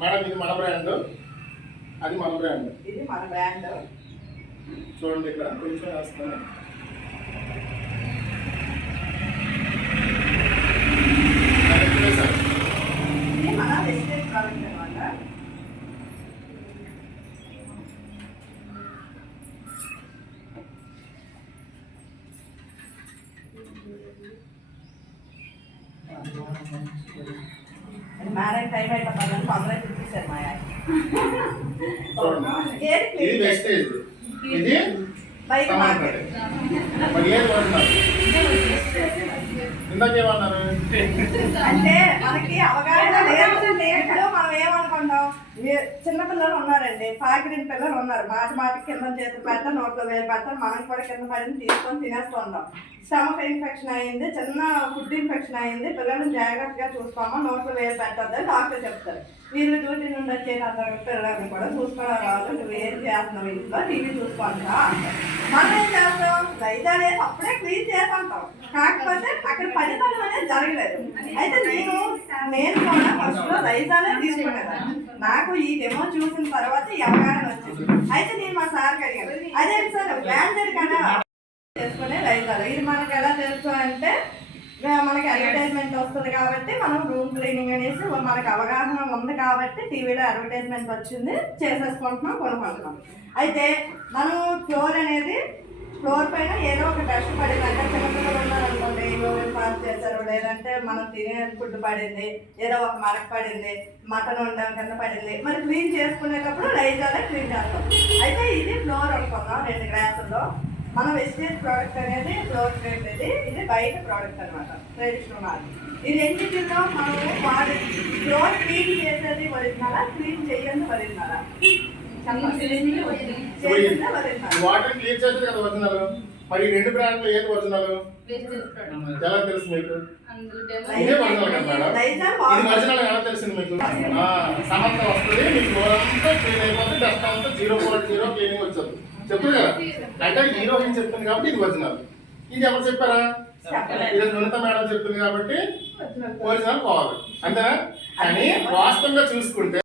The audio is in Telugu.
మేడం ఇది మన బ్రాండ్, అది మన బ్రాండ్. ఇది మన బ్రాండ్. చూడండి ఇక్కడ కొంచెం వేస్తాను. ఇది మన వెజిటేబుల్ ప్రోడక్ట్ అనమాట. మ్యారేజ్ టైం అయిపోతుందని తొందరగా చూపించారు మా ఇది వెస్టేజ్, ఇది బైక్ మార్కెట్. ఇందాకేమన్నారు అంటే మనకి అవగాహన లేదు. ఇప్పుడు మనం ఏమనుకుంటాం, చిన్నపిల్లలు ఉన్నారండి, పాకిడిన పిల్లలు ఉన్నారు, మాటి కింద చేతులు పెడతాం, నోట్లో వేలు పెడతాం, మనం కూడా కింద పడింది తీసుకొని తినేస్తూ ఉంటాం. స్టమక్ ఇన్ఫెక్షన్ అయ్యింది, చిన్న ఫుడ్ ఇన్ఫెక్షన్ అయ్యింది, పిల్లల్ని జాగ్రత్తగా చూసుకోమా, నోట్లో వేలు పెట్టద్దని డాక్టర్ చెప్తారు. వీళ్ళు డ్యూటీ నుండి వచ్చే పిల్లల్ని కూడా చూసుకోవడం రాదు, నువ్వు ఏం చేస్తున్నావు ఇంట్లో, టీవీ చూసుకుంటా అంటారు. మనం ఏం చేస్తాం, రైతాలేసి అప్పుడే క్లీన్ చేసుకుంటాం, కాకపోతే అక్కడ పనితనం అనేది జరగలేదు. అయితే నేను కూడా ఫస్ట్ లో రైతాలే తీసుకునేదాన్ని. నాకు ఈ డెమో చూసిన తర్వాత ఈ అవగాహన వచ్చింది. అయితే నేను మా సార్కి అడిగాను, అదే సార్ బ్రాండెడ్ కదా చేసుకునే రైతాలు, ఇది మనకు ఎలా తెలుసు అంటే మనకి అడ్వర్టైజ్మెంట్ వస్తుంది కాబట్టి మనం రూమ్ క్లీనింగ్ అనేసి మనకు అవగాహన ఉంది కాబట్టి టీవీలో అడ్వర్టైజ్మెంట్ వచ్చింది, చేసేసుకుంటున్నాం, కొనుక్కుంటున్నాం. అయితే మనం ఫ్లోర్ పైన ఏదో ఒక డస్ట్ పడింది అంటే చిన్నపిల్లలు ఉన్నారనుకోండి, యూరిన్ పాస్ చేశారు, లేదంటే మనం తినే ఫుడ్ పడింది, ఏదో ఒక మరక పడింది, మటన్ ఉండడం కింద పడింది, మరి క్లీన్ చేసుకునేటప్పుడు లైజాలే క్లీన్ చేస్తాం. అయితే ఇది ఫ్లోర్ అనుకున్నాం 2 గ్లాసుల్లో. మన వెజిటేబుల్ ప్రోడక్ట్ అనేది ఫ్లోర్ అనేది ఇది బయట ప్రోడక్ట్ అనమాట, ట్రెడిషనల్ మార్కెట్. ఈ రెండింటిలో మనం ఫ్లోర్ క్లీన్ చేసేది ఒరిజినలా, క్లీన్ చేయండి ఒరిజినలా? వాటర్ క్లీన్ చేసేది కదా ఒరిజినల్. మరి 2 బ్రాండ్లు ఏది ఒరిజినల్ ఎలా తెలుసు మీకు? ఇదే ఒరిజినల్ కదా మేడం, ఇది ఒరిజినల్ ఎలా తెలిసింది మీకు? సమర్థ వస్తుంది, మీకు ఫ్లోరంతా క్లీన్ అయిపోతుంది, డస్ట్ అంతా 0.0 క్లీనింగ్ వచ్చేది చెప్తుంది కదా. అంటే హీరోయిన్ చెప్తుంది కాబట్టి ఇది ఒరిజినల్. ఇది ఎవరు చెప్పారా? ఈరోజు సునీత మేడం చెప్తుంది కాబట్టి ఒరిజినల్ పోవాలి అంతేనా? కానీ వాస్తవంగా చూసుకుంటే